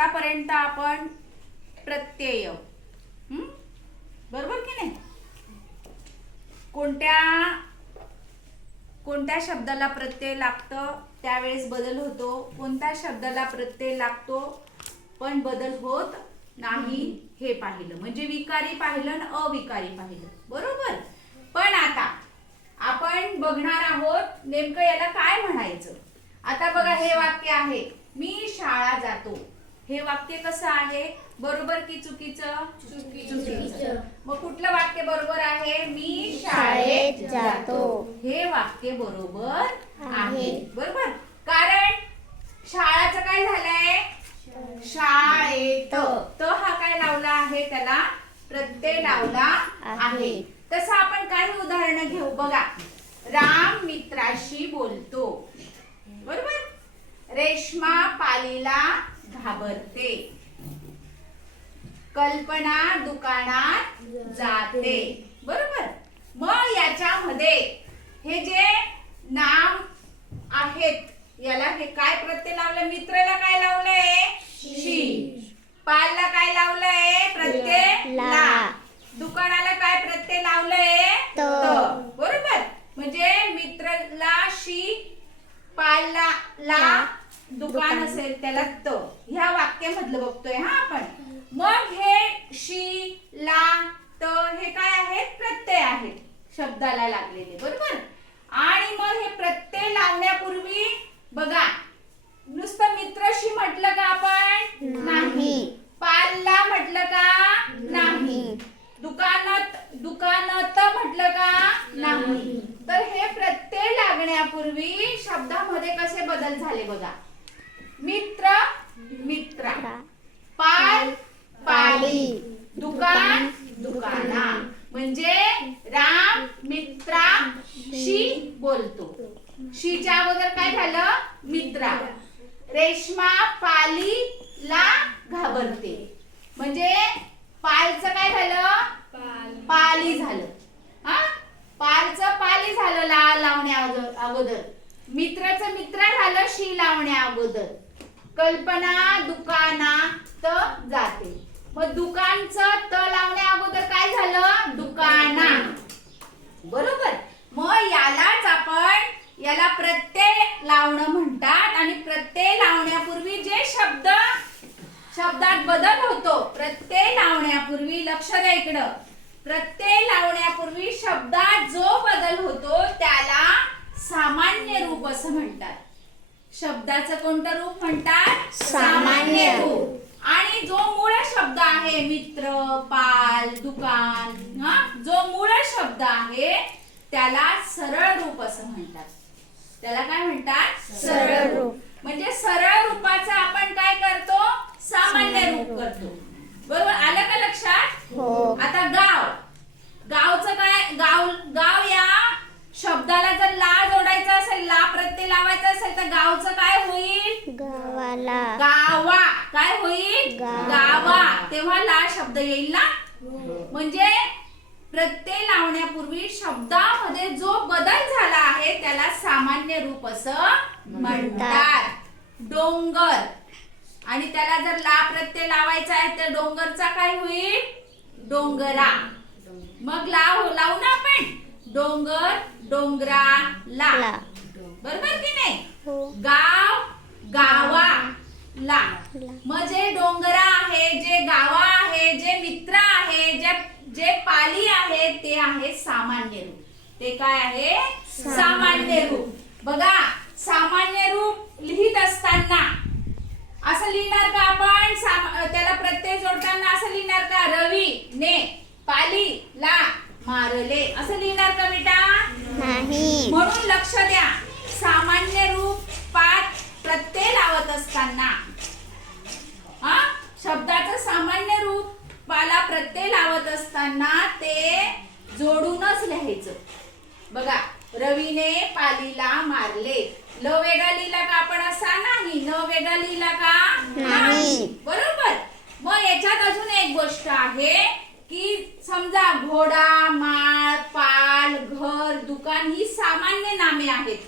आतापर्यंत आपण प्रत्यय? बरोबर की नाही? कोणत्या कोणत्या शब्दाला प्रत्यय लागतं त्यावेळेस बदल होतो. कोणत्या शब्दाला प्रत्यय लागतो पण बदल होत नाही हे पाहिलं. म्हणजे विकारी पाहिलं आणि अविकारी पाहिलं. बरोबर? पण आता आपण बघणार आहोत नेमकं याला काय म्हणायचं. आता बघा हे वाक्य आहे मी शाळा जातो. हे वाक्य कसं आहे? बरोबर की चुकीचं? चुकीचं. मग कुठलं वाक्य बरोबर आहे? मी शाळेत जातो. हे वाक्य बरोबर आहे. बरोबर? कारण शाळाचं काय झालंय? शाळेत. त हा काय लावला आहे? त्याला प्रत्यय लावला आहे. तसं आपण काही उदाहरणं घेऊ. बघा. राम मित्राशी बोलतो. बरोबर? रेश्मा पालीला घाबरते. कल्पना दुकानात जाते. बरोबर? मग याच्यामध्ये हे जे नाम आहेत याला हे काय प्रत्यय लावलं मित्राला काय लावलंय? शी. पालला काय लावलंय? प्रत्यय ला. दुकानाला काय प्रत्यय लावलंय? त. बरोबर? म्हणजे मित्रला शी पालला ला. दुकान असेल त्याला त. ह्या वाक्यामधलं बघतोय हा आपण. मग हे शी ला त हे काय आहेत? प्रत्यय आहेत. शब्दाला लागलेले बरोबर? आणि मग हे प्रत्यय लावण्यापूर्वी बघा नुसतं मित्रशी म्हटलं का आपण? नाही. पालला म्हटलं का? नाही. नाही. दुकानात दुकानात म्हटलं का? नाही. तर हे प्रत्यय लागण्यापूर्वी शब्दामध्ये कसे बदल झाले बघा मित्र मित्रा पाल पाली दुकान दुकाना म्हणजे राम मित्राशी बोलतो. शीच्या अगोदर काय झालं? मित्रा. रेश्मा पालीला घाबरते. म्हणजे पालचं काय झालं? पाली झालं. हा? पालचं पाली झालं ला लावण्या अगोदर. मित्राचं मित्र झालं शी लावण्या अगोदर. कल्पना दुकानात जाते. मग दुकानचं त लावण्या अगोदर काय झालं? दुकाना. बरोबर. मग यालाच आपण याला प्रत्यय लावणं म्हणतात आणि प्रत्यय लावण्यापूर्वी जे शब्द शब्दात बदल होतो प्रत्यय लावण्यापूर्वी लक्ष द्या इकडं. प्रत्यय लावण्यापूर्वी शब्दात जो बदल होतो त्याला सामान्य रूप असं म्हणतात. शब्दाचं कोणतं रूप म्हणतात? सामान्य रूप. आणि जो मूळ शब्द आहे मित्र पाल दुकान हा जो मूळ शब्द आहे त्याला सरळ रूप असं म्हणतात. त्याला काय म्हणतात? सरळ रूप. म्हणजे सरळ रूपाचं आपण काय करतो? सामान्य रूप. करतो. बरोबर? आलं का लक्षात? हो. आता गाव. गावचं काय? गाव गाव या शब्दाला जर ला जोडायचं असेल ला प्रत्यय लावायचा असेल तर गावचं काय होईल? गावाला. गावा. काय होईल? गावा. तेव्हा ला शब्द येईल ना? म्हणजे प्रत्यय लावण्यापूर्वी शब्दामध्ये जो बदल झाला आहे त्याला सामान्य रूप असं म्हणतात. डोंगर. आणि त्याला जर ला प्रत्यय लावायचा आहे तर डोंगरचा काय होईल? डोंगरा. मग लाव लावू ना आपण. डोंगर डोंगरा ला. ला. बरोबर की नाही? हो. गाव. गावा. ला. मग जे डोंगरा आहे जे गावा आहे जे मित्र आहे जे जे पाली आहे ते आहे सामान्य रूप. ते काय आहे? सामान्य रूप. बघा सामान्य रूप लिहित असताना असं लिहिणार का आपण? त्याला प्रत्यय जोडताना असं लिहिणार का? रवी ने पाली ला मारले. असं लिहिणार का बेटा? नाही. म्हणून लक्ष द्या. सामान्य रूप पाठ प्रत्यय लावत असताना हा शब्दाचं सामान्य रूप पाला प्रत्यय लावत असताना ते जोडूनच लिहायचं बघा रवीने पालीला ल वेगळा लिहिला का आपण असा? नाही. न वेगळा लिहिला का? नाही. बरोबर? मग याच्यात अजून एक गोष्ट आहे की समजा घोडा माळ पाल घर दुकान ही सामान्य नामे आहेत.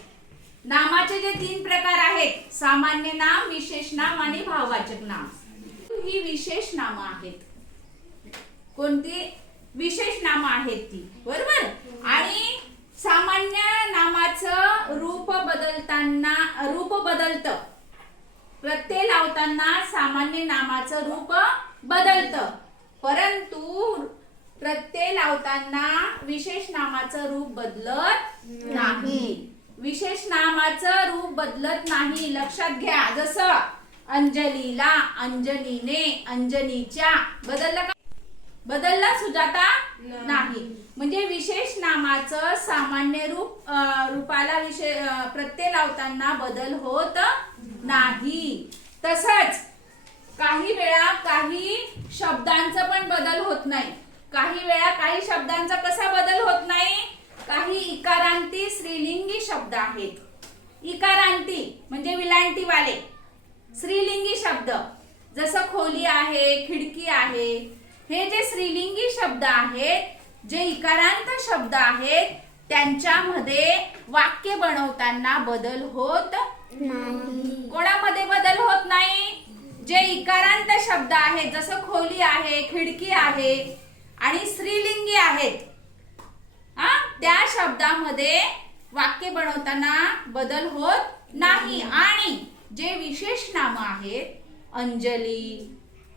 नामाचे जे तीन प्रकार आहेत सामान्य नाम विशेष नाम आणि भाववाचक नाम. ही विशेष नामं आहेत. कोणती? विशेष नामं आहेत ती. बरोबर आणि सामान्य नामाचं रूप बदलताना रूप बदलतं. प्रत्यय लावताना सामान्य नामाचं रूप बदलतं. परंतु प्रत्यय लावताना विशेष नामाचं रूप बदलत नाही. विशेष नामाचं रूप बदलत नाही. लक्षात घ्या. जसं अंजलीला अंजनीने अंजनीच्या बदललं का? बदलला सुजाता? नाही. म्हणजे विशेष नामाचं सामान्य रूप रूपाला विशेष प्रत्यय लावताना बदल होत नाही. तसंच काही वेळा काही शब्दांचा पण बदल होत नाही. काही वेळा काही शब्दांचा कसा बदल होत नाही? काही इकारांती स्त्रीलिंगी शब्द आहेत. इकारांती म्हणजे विलांटी वाले स्त्रीलिंगी शब्द. जसं खोली आहे खिडकी आहे हे जे स्त्रीलिंगी शब्द आहेत जे इकारांत शब्द आहेत त्यांच्यामध्ये वाक्य बनवताना बदल होत नाही. कोणामध्ये बदल होत नाही? जे इकारांत शब्द आहेत जसं खोली आहे खिडकी आहे आणि स्त्रीलिंगी आहेत हा त्या शब्दामध्ये वाक्य बनवताना बदल होत नाही. आणि जे विशेष नाम आहेत अंजली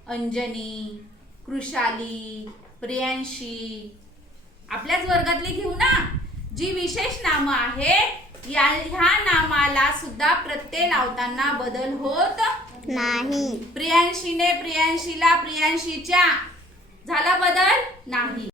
अंजनी कृशाली प्रियांशी आपल्याच वर्गातली घेऊ ना? जी विशेष नामं आहेत या ह्या नामाला सुद्धा प्रत्यय लावताना बदल होत नाही. प्रियांशीने प्रियांशीला प्रियांशीच्या. झाला बदल? नाही.